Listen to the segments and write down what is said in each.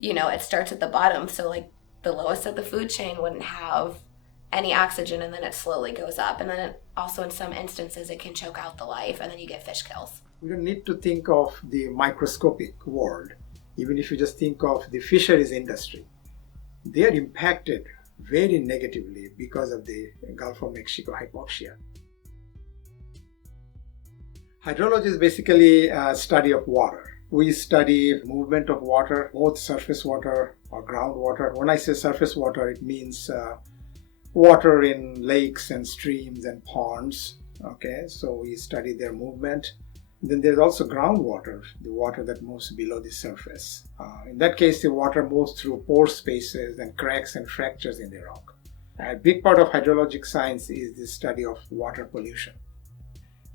it starts at the bottom. So like the lowest of the food chain wouldn't have any oxygen, and then it slowly goes up. And then also in some instances it can choke out the life, and then you get fish kills. We don't need to think of the microscopic world. Even if you just think of the fisheries industry, they are impacted very negatively because of the Gulf of Mexico hypoxia. Hydrology is basically a study of water. We study movement of water, both surface water or groundwater. When I say surface water, it means water in lakes and streams and ponds. Okay, so we study their movement. Then there's also groundwater, the water that moves below the surface. In that case, the water moves through pore spaces and cracks and fractures in the rock. A big part of hydrologic science is the study of water pollution.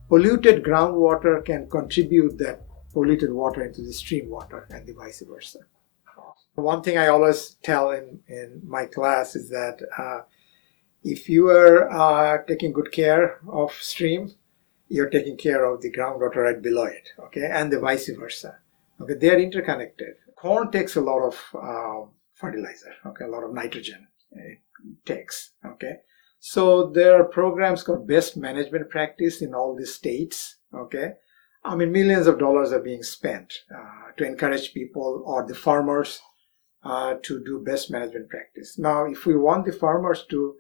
Polluted groundwater can contribute that polluted water into the stream water and the vice versa. One thing I always tell in my class is that if you are taking good care of streams, you're taking care of the groundwater right below it, okay, and the vice versa. Okay, they are interconnected. Corn takes a lot of fertilizer, okay, a lot of nitrogen it takes, okay. So there are programs called best management practice in all the states, okay. I mean, millions of dollars are being spent to encourage people or the farmers to do best management practice. Now, if we want the farmers to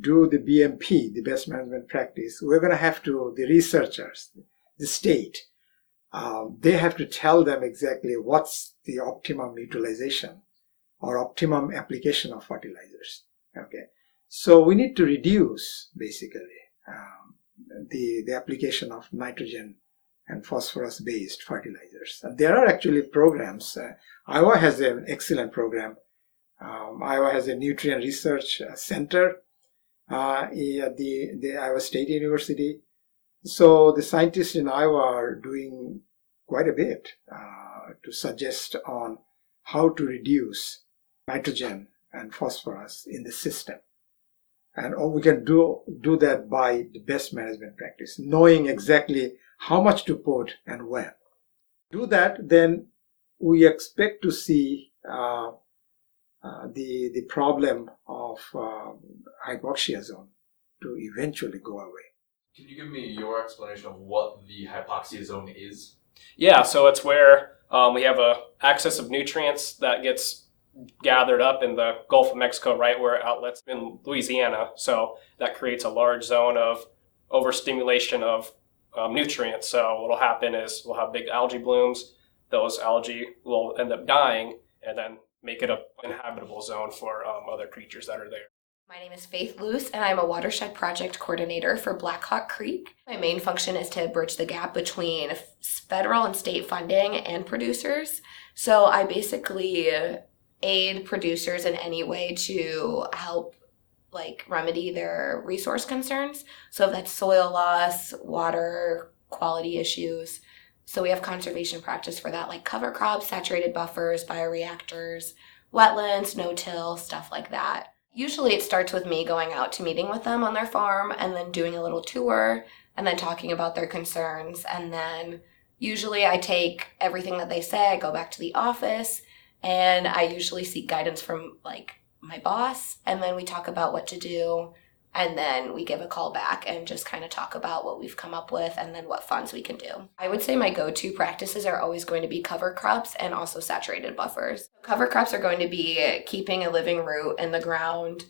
do the BMP, the best management practice, we're going to have to, the researchers, the state, they have to tell them exactly what's the optimum utilization or optimum application of fertilizers. Okay, so we need to reduce basically the application of nitrogen and phosphorus based fertilizers. And there are actually programs. Iowa has an excellent program. Iowa has a nutrient research center at the Iowa State University. So the scientists in Iowa are doing quite a bit to suggest on how to reduce nitrogen and phosphorus in the system. And we can do that by the best management practice, knowing exactly how much to put and when. Do that, then we expect to see the problem of hypoxia zone to eventually go away. Can you give me your explanation of what the hypoxia zone is? Yeah, so it's where we have a excess of nutrients that gets gathered up in the Gulf of Mexico, right where it outlets in Louisiana. So that creates a large zone of overstimulation of nutrients. So what'll happen is we'll have big algae blooms. Those algae will end up dying and then make it an inhabitable zone for other creatures that are there. My name is Faith Luce, and I'm a watershed project coordinator for Black Hawk Creek. My main function is to bridge the gap between federal and state funding and producers. So I basically aid producers in any way to help remedy their resource concerns. So if that's soil loss, water quality issues. So we have conservation practice for that, like cover crops, saturated buffers, bioreactors, wetlands, no-till, stuff like that. Usually it starts with me going out to meeting with them on their farm and then doing a little tour and then talking about their concerns. And then usually I take everything that they say, I go back to the office, and I usually seek guidance from my boss, and then we talk about what to do, and then we give a call back and just kind of talk about what we've come up with and then what funds we can do. I would say my go-to practices are always going to be cover crops and also saturated buffers. Cover crops are going to be keeping a living root in the ground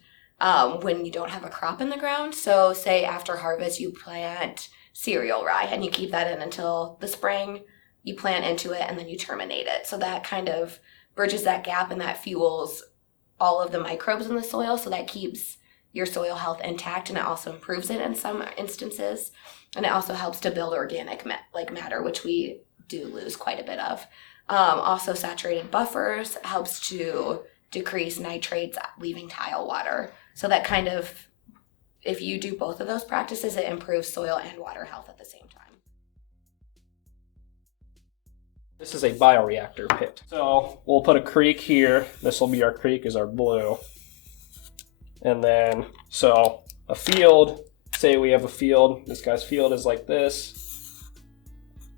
when you don't have a crop in the ground. So say after harvest you plant cereal rye and you keep that in until the spring, you plant into it and then you terminate it. So that kind of bridges that gap and that fuels all of the microbes in the soil, so that keeps your soil health intact, and it also improves it in some instances, and it also helps to build organic matter, which we do lose quite a bit of. Also, saturated buffers helps to decrease nitrates leaving tile water, so that kind of, if you do both of those practices, it improves soil and water health at the same time. This is a bioreactor pit. So we'll put a creek here. This will be our creek, is our blue. And then, so a field, say we have a field, this guy's field is like this.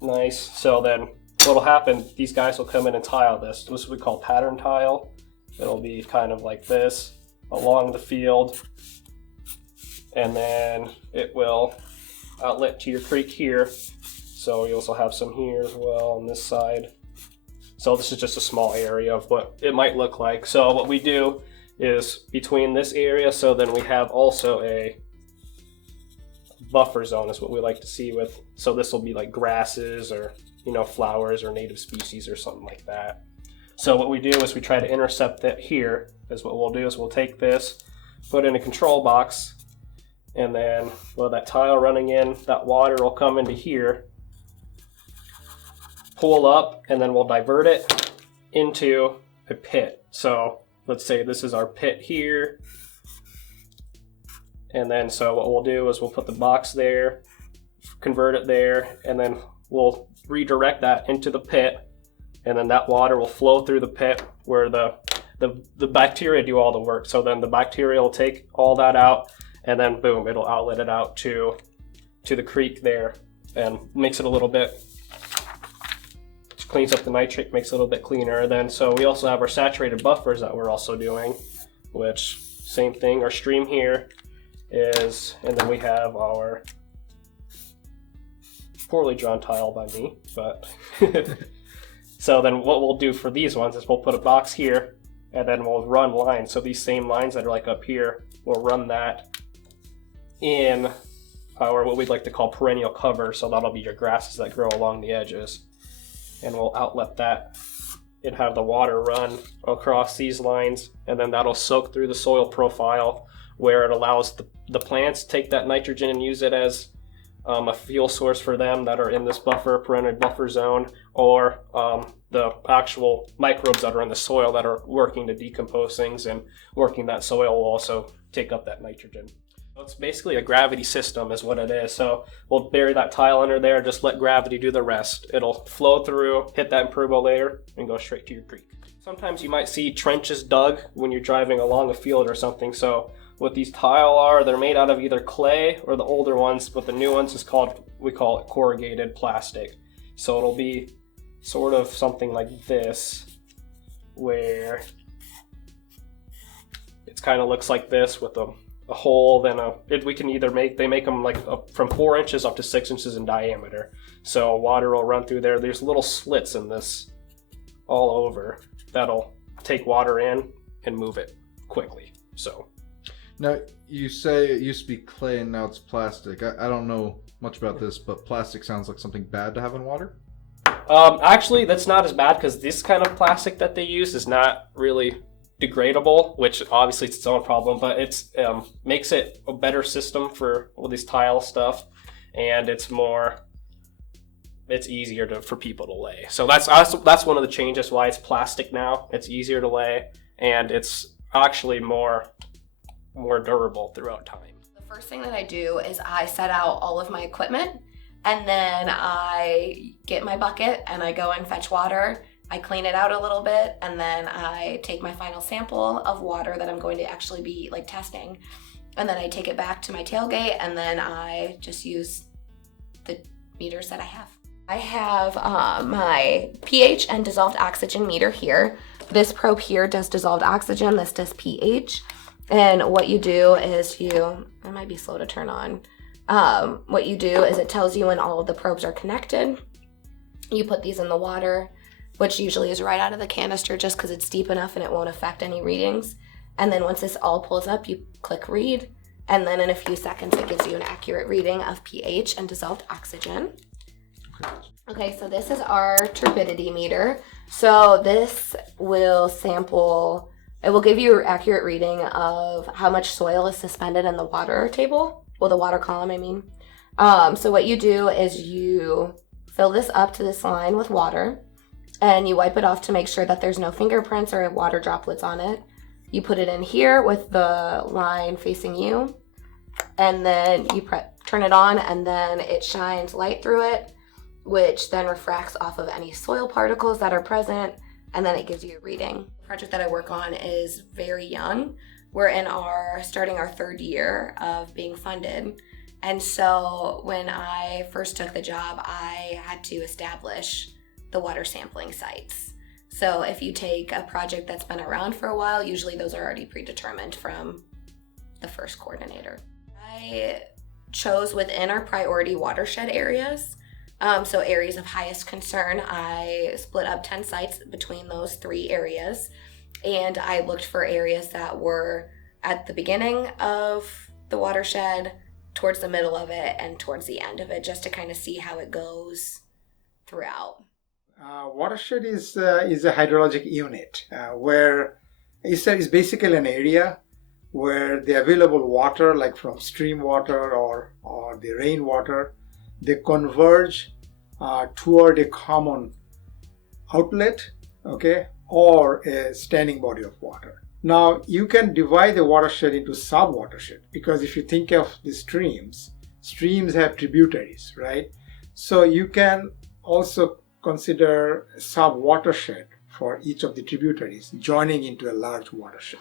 Nice. So then what'll happen, these guys will come in and tile this. This is what we call pattern tile. It'll be kind of like this along the field. And then it will outlet to your creek here. So you also have some here as well on this side. So this is just a small area of what it might look like. So what we do is between this area, so then we have also a buffer zone is what we like to see with. So this will be like grasses or, you know, flowers or native species or something like that. So what we do is we try to intercept that here. Is what we'll do is we'll take this, put in a control box, and then with that tile running in, that water will come into here, pull up, and then we'll divert it into a pit. So let's say this is our pit here. And then so what we'll do is we'll put the box there, convert it there, and then we'll redirect that into the pit. And then that water will flow through the pit where the bacteria do all the work. So then the bacteria will take all that out, and then boom, it'll outlet it out to the creek there, and makes it a little bit, cleans up the nitrate, makes it a little bit cleaner. And then so we also have our saturated buffers that we're also doing, which same thing, our stream here is, and then we have our poorly drawn tile by me, but so then what we'll do for these ones is we'll put a box here, and then we'll run lines. So these same lines that are like up here, we'll run that in our what we'd like to call perennial cover. So that'll be your grasses that grow along the edges, and we'll outlet that and have the water run across these lines, and then that'll soak through the soil profile where it allows the plants to take that nitrogen and use it as a fuel source for them that are in this perennial buffer zone, or the actual microbes that are in the soil that are working to decompose things, and working that soil will also take up that nitrogen. So it's basically a gravity system is what it is. So we'll bury that tile under there, just let gravity do the rest. It'll flow through, hit that impermeable layer, and go straight to your creek. Sometimes you might see trenches dug when you're driving along a field or something. So what these tile are, they're made out of either clay or the older ones, but the new ones is called, we call it corrugated plastic. So it'll be sort of something like this, where it kind of looks like this with a hole, then we can either they make them like from 4 inches up to 6 inches in diameter. So water will run through there. There's little slits in this all over that'll take water in and move it quickly. So now you say it used to be clay and now it's plastic. I don't know much about this, but plastic sounds like something bad to have in water. Actually, that's not as bad, because this kind of plastic that they use is not really degradable, which obviously it's its own problem, but it's makes it a better system for all this tile stuff, and it's easier for people to lay. So that's one of the changes why it's plastic now. It's easier to lay, and it's actually more durable throughout time. The first thing that I do is I set out all of my equipment, and then I get my bucket and I go and fetch water. I clean it out a little bit, and then I take my final sample of water that I'm going to actually be like testing, and then I take it back to my tailgate, and then I just use the meters that I have. I have my pH and dissolved oxygen meter here. This probe here does dissolved oxygen, this does pH. And what you do is it might be slow to turn on. What you do is it tells you when all of the probes are connected. You put these in the water, which usually is right out of the canister just because it's deep enough and it won't affect any readings. And then once this all pulls up, you click read, and then in a few seconds it gives you an accurate reading of pH and dissolved oxygen. Okay, so this is our turbidity meter. So this will sample, it will give you an accurate reading of how much soil is suspended in the water table, well, the water column, I mean. So what you do is you fill this up to this line with water, and you wipe it off to make sure that there's no fingerprints or water droplets on it. You put it in here with the line facing you, and then you turn it on, and then it shines light through it, which then refracts off of any soil particles that are present, and then it gives you a reading. The project that I work on is very young. We're starting our 3rd year of being funded. And so when I first took the job, I had to establish the water sampling sites. So if you take a project that's been around for a while, usually those are already predetermined from the first coordinator. I chose within our priority watershed areas. So areas of highest concern, I split up 10 sites between those 3 areas, and I looked for areas that were at the beginning of the watershed, towards the middle of it, and towards the end of it, just to kind of see how it goes throughout. Watershed is a hydrologic unit where it's basically an area where the available water, like from stream water or the rainwater, they converge toward a common outlet, okay, or a standing body of water. Now, you can divide the watershed into sub-watershed, because if you think of the streams have tributaries, right? So you can also consider sub-watershed for each of the tributaries joining into a large watershed.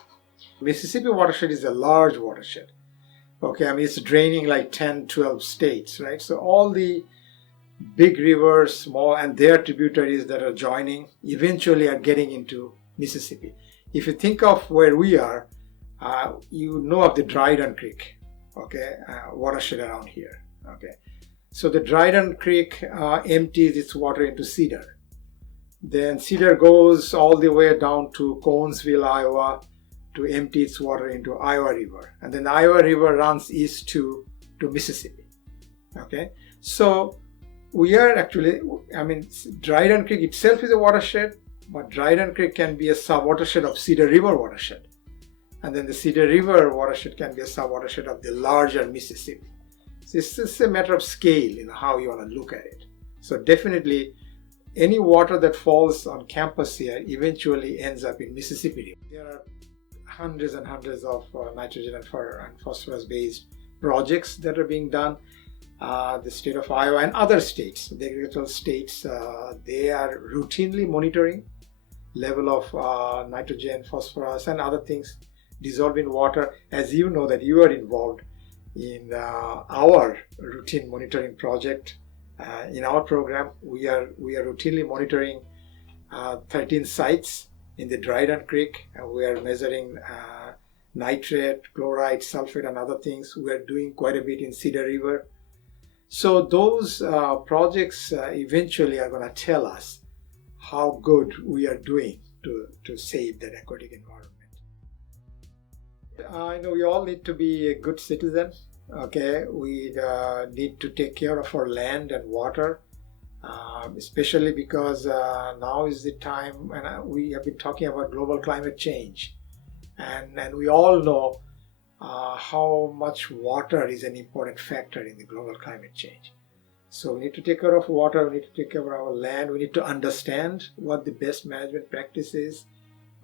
Mississippi watershed is a large watershed. Okay, I mean, it's draining like 10, 12 states, right? So all the big rivers, small, and their tributaries that are joining eventually are getting into Mississippi. If you think of where we are, you know of the Dryden Creek, okay, watershed around here, okay. So the Dryden Creek empties its water into Cedar. Then Cedar goes all the way down to Conesville, Iowa, to empty its water into Iowa River. And then the Iowa River runs east to Mississippi. Okay, so we are actually, I mean, Dryden Creek itself is a watershed, but Dryden Creek can be a sub-watershed of Cedar River watershed. And then the Cedar River watershed can be a sub-watershed of the larger Mississippi. So it's just a matter of scale, how you want to look at it. So definitely, any water that falls on campus here eventually ends up in Mississippi. There are hundreds and hundreds of nitrogen and phosphorus based projects that are being done. The state of Iowa and other states, the agricultural states, they are routinely monitoring level of nitrogen, phosphorus, and other things dissolved in water. As you know that you are involved in our routine monitoring project. In our program, we are routinely monitoring 13 sites in the Dryden Creek, and we are measuring nitrate, chloride, sulfate, and other things. We are doing quite a bit in Cedar River. So those projects eventually are going to tell us how good we are doing to save that aquatic environment. I know we all need to be a good citizen. Okay, we need to take care of our land and water, especially because now is the time, and we have been talking about global climate change, and we all know how much water is an important factor in the global climate change. So we need to take care of water, we need to take care of our land, we need to understand what the best management practice is.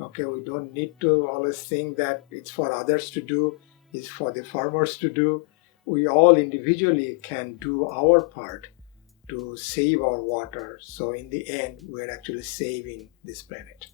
Okay, we don't need to always think that it's for others to do, it's for the farmers to do. We all individually can do our part to save our water. So in the end, we're actually saving this planet.